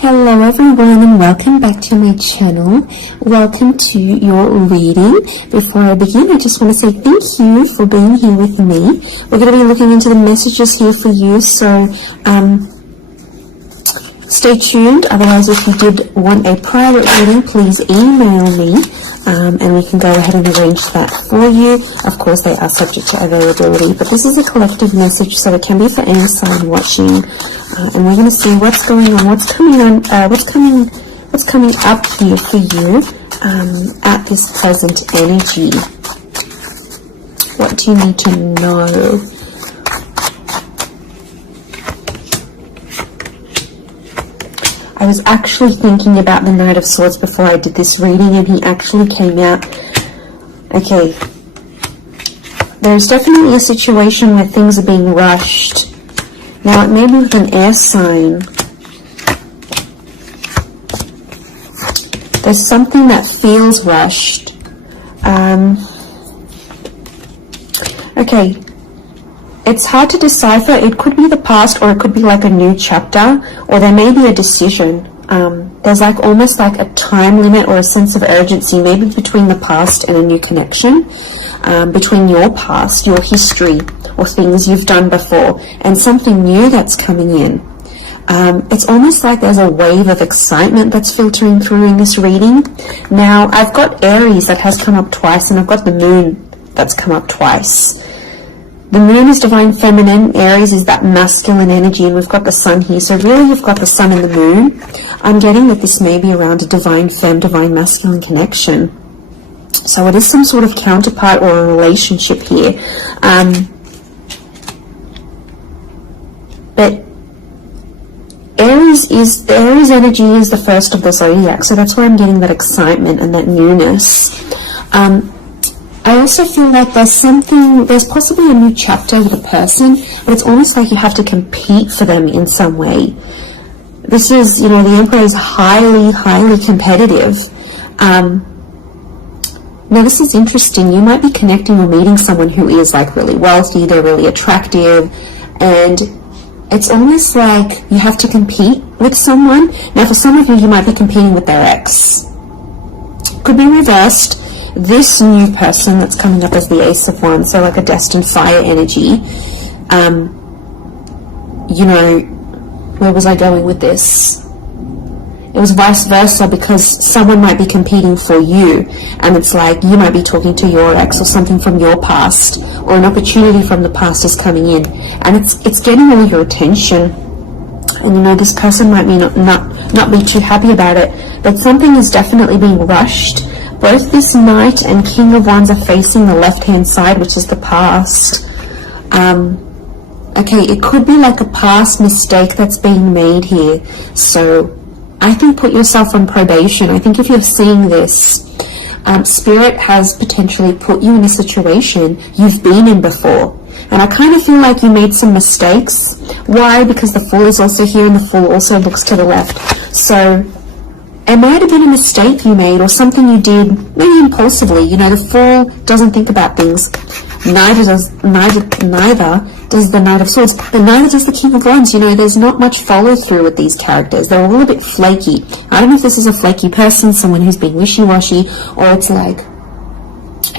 Hello everyone and welcome back to my channel. Welcome to your reading. Before I begin, I just want to say thank you for being here with me. We're going to be looking into the messages here for you, so stay tuned. Otherwise, if you did want a private reading, please email me and we can go ahead and arrange that for you. Of course, they are subject to availability, but this is a collective message, so it can be for any sign watching. And we're going to see what's going on, what's coming up here for you at this present energy. What do you need to know? I was actually thinking about the Knight of Swords before I did this reading, and he actually came out. Okay, there's definitely a situation where things are being rushed. Now, it may be with an air sign. There's something that feels rushed. Okay, it's hard to decipher. It could be the past, or it could be like a new chapter, or there may be a decision. There's like almost like a time limit or a sense of urgency, maybe between the past and a new connection, between your past, your history, or things you've done before, and something new that's coming in. It's almost like there's a wave of excitement that's filtering through in this reading. Now, I've got Aries that has come up twice, and I've got the Moon that's come up twice. The Moon is divine feminine, Aries is that masculine energy, and we've got the Sun here. So really, you've got the Sun and the Moon. I'm getting that this may be around a divine femme, divine masculine connection. So it is some sort of counterpart or a relationship here. But the Aries energy is the first of the zodiac, so that's where I'm getting that excitement and that newness. I also feel like there's possibly a new chapter with a person, but it's almost like you have to compete for them in some way. This is, the Emperor is highly, highly competitive. Now, this is interesting. You might be connecting or meeting someone who is like really wealthy, they're really attractive, and it's almost like you have to compete with someone. Now, for some of you, you might be competing with their ex. Could be reversed. This new person that's coming up as the Ace of Wands, so like a destined fire energy. Where was I going with this? It was vice versa, because someone might be competing for you, and it's like you might be talking to your ex or something from your past, or an opportunity from the past is coming in, and it's getting all your attention. And this person might be not be too happy about it, but something is definitely being rushed. Both this Knight and King of Wands are facing the left-hand side, which is the past. Okay, it could be like a past mistake that's being made here. So I think put yourself on probation. I think if you're seeing this, Spirit has potentially put you in a situation you've been in before. And I kind of feel like you made some mistakes. Why? Because the Fool is also here, and the Fool also looks to the left. So it might have been a mistake you made, or something you did, maybe impulsively. The Fool doesn't think about things. Neither does the Knight of Swords, but neither does the King of Wands. There's not much follow through with these characters. They're a little bit flaky. I don't know if this is a flaky person, someone who's being wishy-washy, or it's like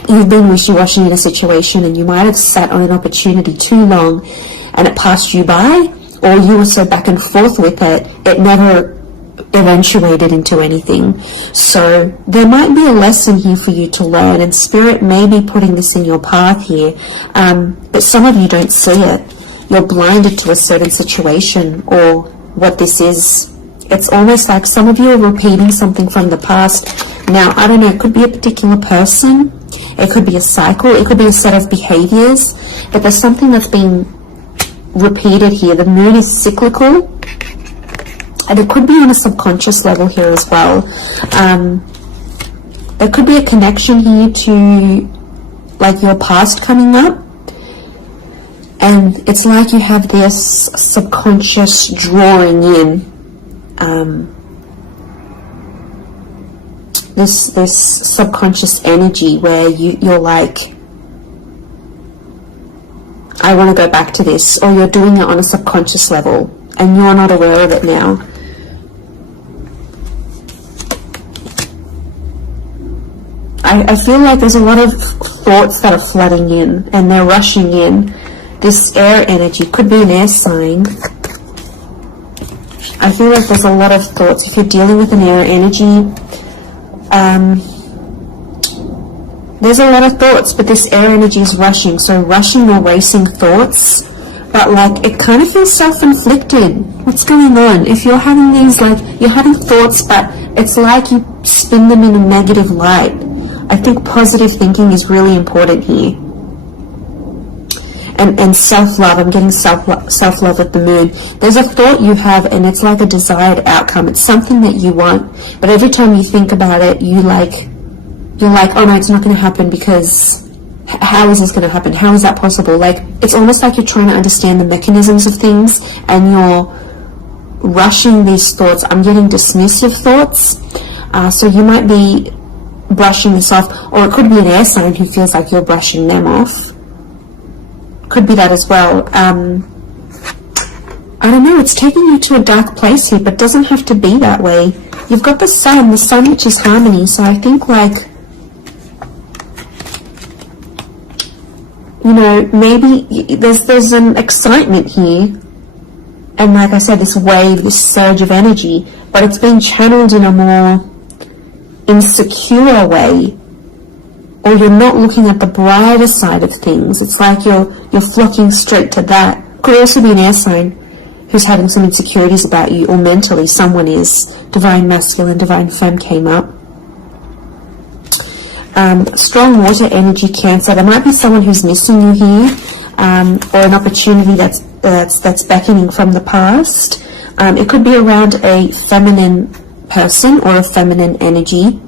you've been wishy-washy in a situation and you might have sat on an opportunity too long and it passed you by, or you were so back and forth with it, it never eventuated into anything. So there might be a lesson here for you to learn, and Spirit may be putting this in your path here, but some of you don't see it. You're blinded to a certain situation or what this is. It's almost like some of you are repeating something from the past. Now, I don't know, it could be a particular person, it could be a cycle, it could be a set of behaviors, but there's something that's being repeated here. The Moon is cyclical, and it could be on a subconscious level here as well. There could be a connection here to like your past coming up, and it's like you have this subconscious drawing in this subconscious energy where you're like, I want to go back to this, or you're doing it on a subconscious level and you're not aware of it now. I feel like there's a lot of thoughts that are flooding in and they're rushing in. This air energy could be an air sign. I feel like there's a lot of thoughts. If you're dealing with an air energy, there's a lot of thoughts, but this air energy is rushing. So rushing or racing thoughts, but like it kind of feels self-inflicted. What's going on? If you're having these, like, you're having thoughts, but it's like you spin them in a negative light. I think positive thinking is really important here. And self-love, I'm getting self-love with the moon. There's a thought you have and it's like a desired outcome. It's something that you want, but every time you think about it, you're like, oh no, it's not going to happen, because how is this going to happen? How is that possible? Like, it's almost like you're trying to understand the mechanisms of things and you're rushing these thoughts. I'm getting dismissive thoughts. So you might be brushing this off, or it could be an air sign who feels like you're brushing them off. Could be that as well. I don't know, it's taking you to a dark place here, but doesn't have to be that way. You've got the sun which is harmony, so I think, like, you know, maybe there's an excitement here, and like I said, this wave, this surge of energy, but it's being channeled in a more insecure way, or you're not looking at the brighter side of things. It's like you're flocking straight to that. Could also be an air sign who's having some insecurities about you, or mentally someone is. Divine masculine, divine femme came up. Strong water energy, Cancer. There might be someone who's missing you here, or an opportunity that's beckoning from the past. It could be around a feminine person or a feminine energy.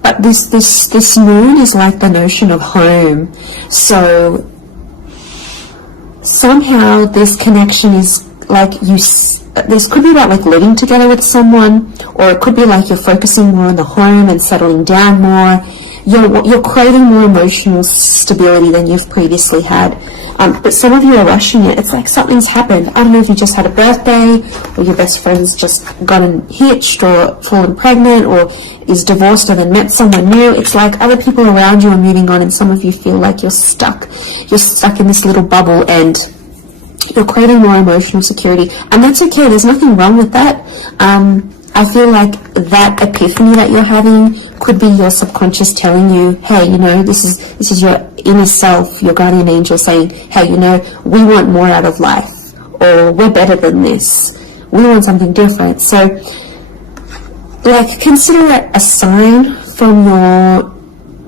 But this moon is like the notion of home. So somehow this connection is like this could be about like living together with someone, or it could be like you're focusing more on the home and settling down more. You're creating more emotional stability than you've previously had. But some of you are rushing it. It's like something's happened. I don't know if you just had a birthday, or your best friend's just gotten hitched or fallen pregnant, or is divorced or then met someone new. It's like other people around you are moving on, and some of you feel like you're stuck. You're stuck in this little bubble, and you're creating more emotional security. And that's okay. There's nothing wrong with that. I feel like that epiphany that you're having could be your subconscious telling you, hey, you know, this is your inner self, your guardian angel saying, hey, you know, we want more out of life, or we're better than this. We want something different. So, like, consider it a sign from your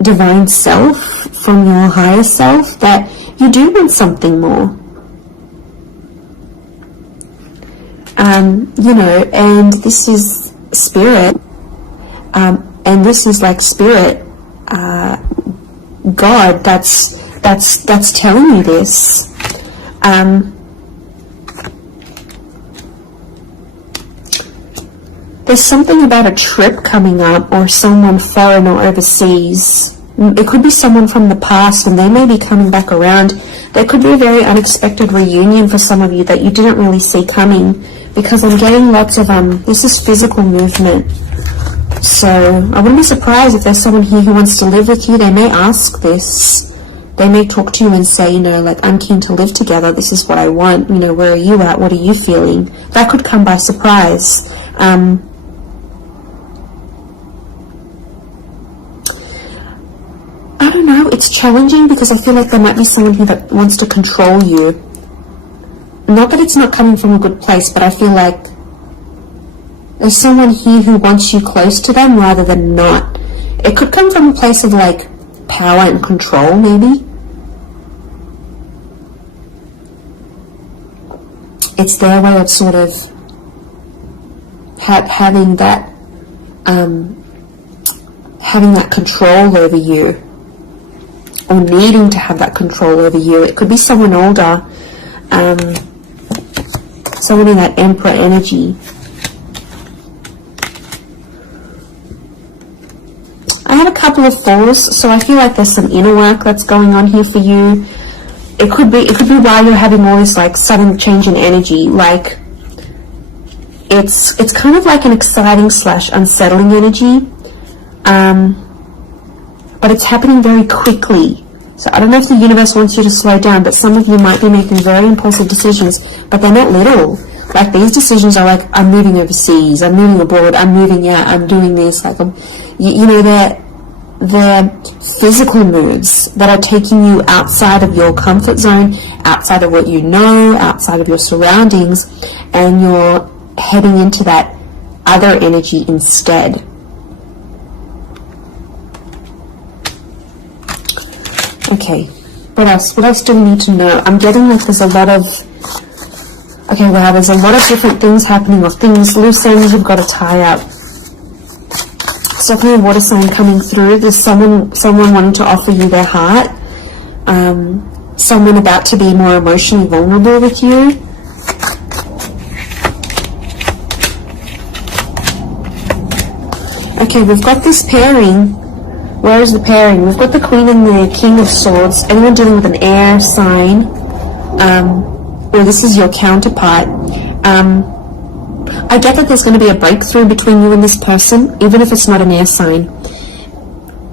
divine self, from your higher self, that you do want something more. You know, and this is spirit, and this is like spirit, God, that's telling you this. There's something about a trip coming up, or someone foreign or overseas. It could be someone from the past, and they may be coming back around. There could be a very unexpected reunion for some of you that you didn't really see coming, because I'm getting lots of, this is physical movement. So I wouldn't be surprised if there's someone here who wants to live with you. They may ask this. They may talk to you and say, you know, like, I'm keen to live together. This is what I want. You know, where are you at? What are you feeling? That could come by surprise. I don't know. It's challenging because I feel like there might be someone here that wants to control you. Not that it's not coming from a good place, but I feel like there's someone here who wants you close to them rather than not. It could come from a place of like power and control, maybe. It's their way of sort of having that control over you, or needing to have that control over you. It could be someone older, someone in that Emperor energy. I have a couple of fours, so I feel like there's some inner work that's going on here for you. It could be why you're having all this like sudden change in energy. Like, it's kind of like an exciting / unsettling energy, but it's happening very quickly. So I don't know if the universe wants you to slow down, but some of you might be making very impulsive decisions, but they're not little. Like, these decisions are like, I'm moving overseas, I'm moving abroad, I'm moving out, I'm doing this. Like, you know, they're physical moves that are taking you outside of your comfort zone, outside of what you know, outside of your surroundings, and you're heading into that other energy instead. Okay, what else? What else do we need to know? I'm getting like there's a lot of, okay, wow, there's a lot of different things happening, or things, loose ends you've got to tie up. So definitely a water sign coming through. There's someone wanting to offer you their heart. Someone about to be more emotionally vulnerable with you. Okay, we've got this pairing. Where is the pairing? We've got the Queen and the King of Swords. Anyone dealing with an air sign, or this is your counterpart. I get that there's going to be a breakthrough between you and this person, even if it's not an air sign.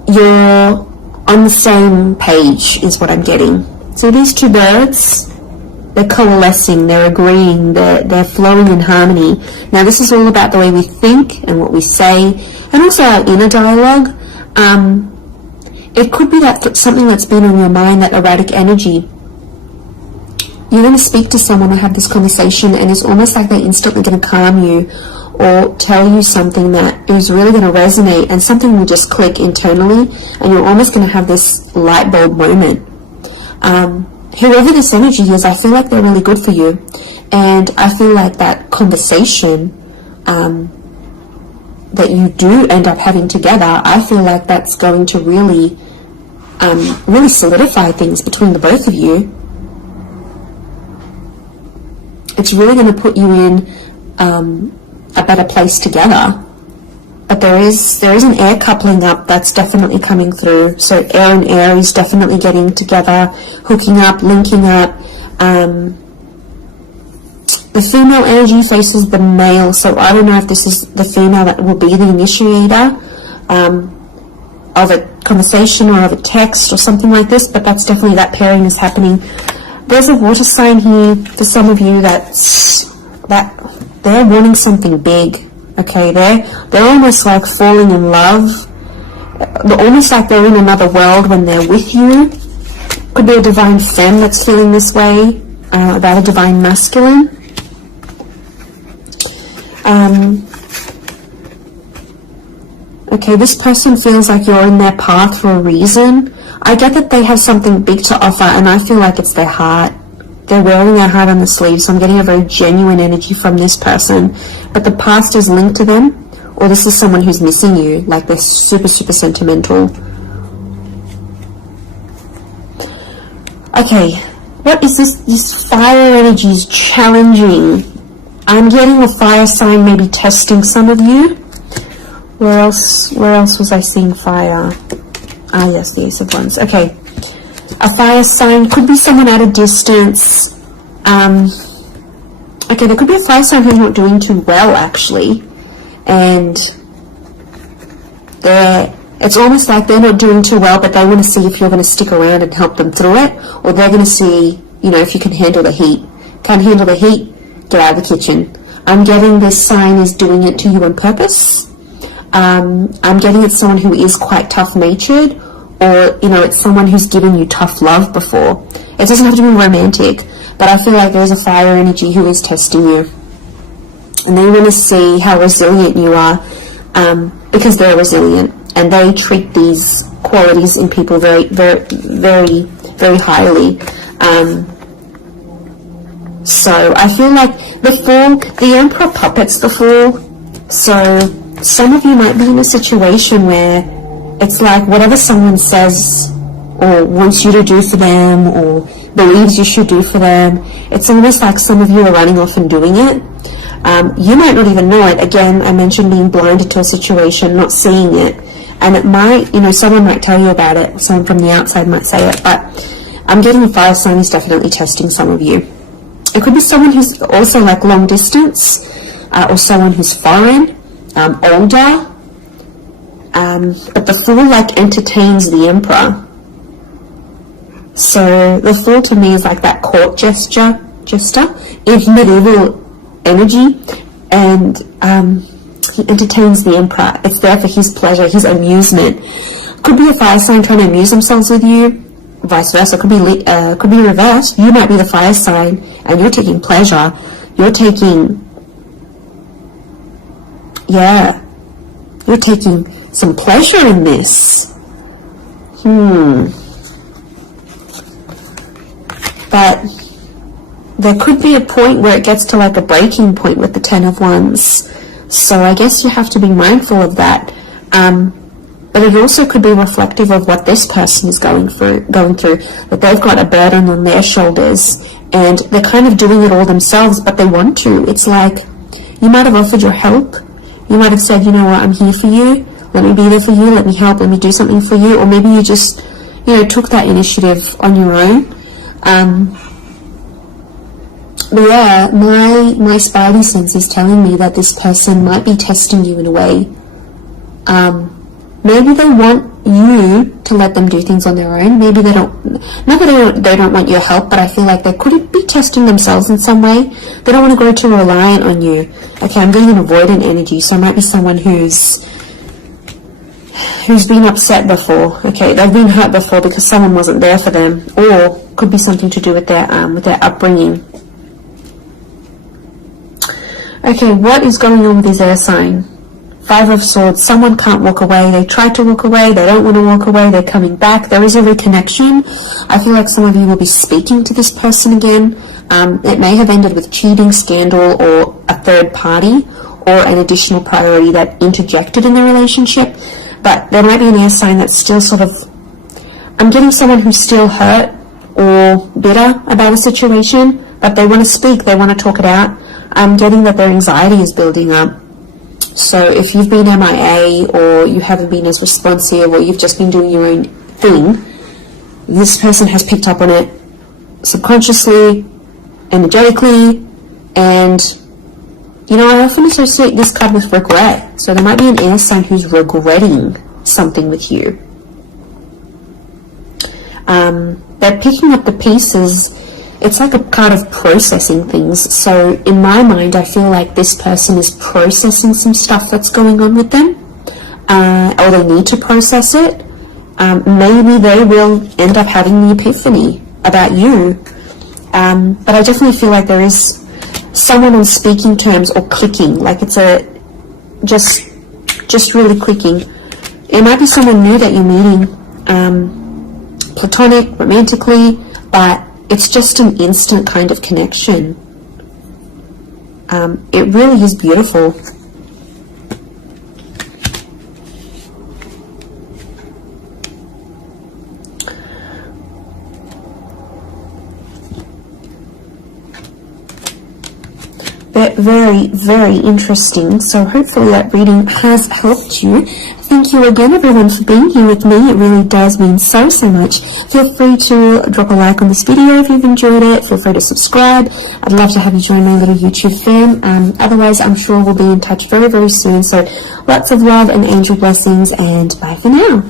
You're on the same page, is what I'm getting. So these two birds, they're coalescing, they're agreeing, they're flowing in harmony. Now this is all about the way we think and what we say, and also our inner dialogue. It could be that something that's been on your mind, that erratic energy. You're going to speak to someone or have this conversation, and it's almost like they're instantly going to calm you or tell you something that is really going to resonate, and something will just click internally, and you're almost going to have this light bulb moment. Whoever this energy is, I feel like they're really good for you, and I feel like that conversation that you do end up having together, I feel like that's going to really solidify things between the both of you. It's really going to put you in a better place together. But there is an air coupling up that's definitely coming through. So air and Aries definitely getting together, hooking up, linking up. The female energy faces the male, so I don't know if this is the female that will be the initiator of a conversation or of a text or something like this, but that's definitely, that pairing is happening. There's a water sign here for some of you that they're wanting something big. Okay, they're almost like falling in love. They're almost like they're in another world when they're with you. Could be a divine femme that's feeling this way about a divine masculine. Okay, this person feels like you're in their path for a reason. I get that they have something big to offer, and I feel like it's their heart. They're wearing their heart on the sleeve, so I'm getting a very genuine energy from this person. But the past is linked to them, or this is someone who's missing you, like they're super, super sentimental. Okay, what is this? This fire energy is challenging. I'm getting a fire sign maybe testing some of you. Where else was I seeing fire? Ah, yes, the Ace of Wands. Okay. A fire sign could be someone at a distance. Okay, there could be a fire sign who's not doing too well, actually. And it's almost like they're not doing too well, but they want to see if you're going to stick around and help them through it. Or they're going to see, you know, if you can handle the heat. Can't handle the heat? Get out of the kitchen. I'm getting this sign is doing it to you on purpose. I'm getting it's someone who is quite tough-natured, or, you know, it's someone who's given you tough love before. It doesn't have to be romantic, but I feel like there's a fire energy who is testing you. And they want to see how resilient you are, because they're resilient, and they treat these qualities in people very, very, very, very highly. So I feel like the Emperor puppets the Fool. So some of you might be in a situation where it's like whatever someone says or wants you to do for them or believes you should do for them, it's almost like some of you are running off and doing it. You might not even know it. Again, I mentioned being blinded to a situation, not seeing it. And it might, you know, someone might tell you about it. Someone from the outside might say it. But I'm getting a fire sign is definitely testing some of you. It could be someone who's also like long distance. or someone who's foreign, older. But the Fool like entertains the Emperor. So the Fool to me is like that court jester in medieval energy, and he entertains the Emperor. It's there for his pleasure, his amusement. Could be a fire sign trying to amuse themselves with you, vice versa. Could be reversed. You might be the fire sign and you're taking pleasure. You're taking some pleasure in this. But there could be a point where it gets to like a breaking point with the Ten of Wands. So I guess you have to be mindful of that. But it also could be reflective of what this person is going through, that they've got a burden on their shoulders and they're kind of doing it all themselves, but they want to. It's like you might have offered your help. You might have said, you know what, I'm here for you. Let me be there for you. Let me help. Let me do something for you. Or maybe you just, took that initiative on your own. But yeah, my spidey sense is telling me that this person might be testing you in a way. Maybe they want you to let them do things on their own. Maybe they don't, not that they don't want your help, but I feel like they could be testing themselves in some way. They don't want to grow too reliant on you. Okay, I'm getting an avoidant energy, so it might be someone who's been upset before. Okay, they've been hurt before because someone wasn't there for them, or could be something to do with their upbringing. Okay, what is going on with this air sign? Five of Swords. Someone can't walk away. They try to walk away. They don't want to walk away. They're coming back. There is a reconnection. I feel like some of you will be speaking to this person again. It may have ended with cheating, scandal, or a third party, or an additional priority that interjected in the relationship. But there might be an air sign that's still sort of, I'm getting someone who's still hurt or bitter about a situation, but they want to speak. They want to talk it out. I'm getting that their anxiety is building up. So if you've been MIA, or you haven't been as responsive, or you've just been doing your own thing, this person has picked up on it subconsciously, energetically, and I often associate this card with regret. So there might be an air sign who's regretting something with you. They're picking up the pieces. It's like a card of processing things. So in my mind, I feel like this person is processing some stuff that's going on with them, or they need to process it. Maybe they will end up having the epiphany about you. But I definitely feel like there is someone on speaking terms or clicking, like it's just really clicking. It might be someone new that you're meeting, platonic, romantically, but it's just an instant kind of connection. It really is beautiful. Very, very interesting. So hopefully that reading has helped you. Thank you again, everyone, for being here with me. It really does mean so much. Feel free to drop a like on this video if you've enjoyed it. Feel free to subscribe. I'd love to have you join my little YouTube fam. Otherwise, I'm sure we'll be in touch very, very soon. So lots of love and angel blessings, and bye for now.